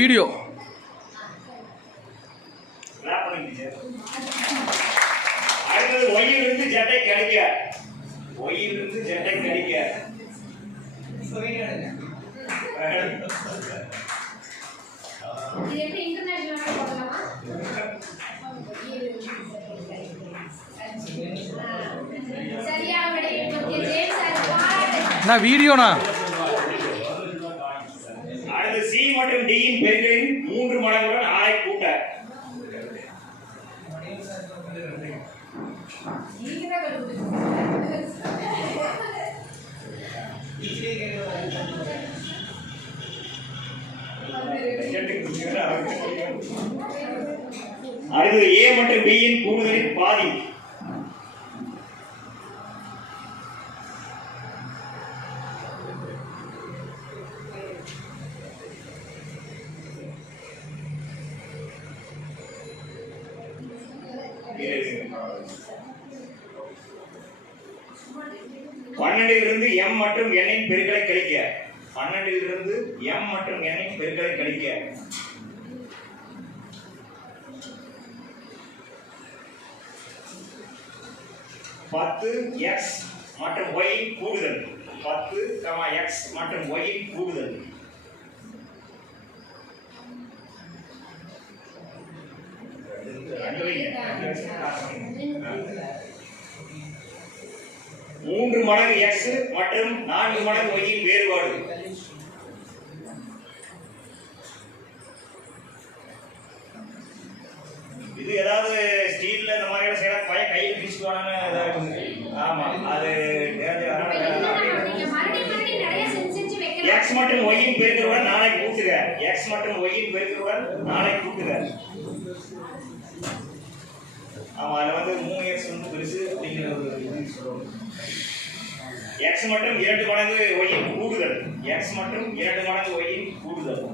Video அடுத்தது ஒயிலிருந்து ஜட்டை கடிக்க. ஒயிலிருந்து ஜட்டை கடிக்க. இது எப்படி இன்டர்நேஷனலா போடலாமா? சரியா விடை ஓகே ஜேம்ஸ் சார் பாராட்டு. நான் வீடியோனா அடுத்து சி மற்றும் டி இன் பெருக்கலின் 3 மடங்குடன் 6 ஐ கூட்ட. நீங்க தான் அடுத்து ஏ மற்றும் பி இன் கூடுதலின் பாதி. பன்னெண்டிலிருந்து எம் மற்றும் n இன் பெருக்கலை கழிக்க. 12 m மற்றும் n இன் பெருக்கலை கழிக்க. பத்து x மற்றும் y இன் கூடுதல். 10, x மற்றும் y இன் கூடுதல். மூன்று மடங்கு x மற்றும் 4 மடங்கு y இன் வேறுபாடு. இது ஏதாவது ஸ்டீல்ல இந்த மாதிரி செய்யற பைய கையில பிடிச்சுவானே ஏதாவது. ஆமா அது x மற்றும் y இன் பெருக்கலுடன் 4 ஐ கூட்டுக. x மற்றும் y இன் பெருக்கலுடன் 4 ஐ கூட்டுக. ஆமா அது வந்து 3x வந்து பெருசு அப்படிங்கிற ஒரு இது சொல்றோம். x மற்றும் 2 மடங்கு y இன் கூடுதல். x மற்றும் 2 மடங்கு y இன் கூடுதல்.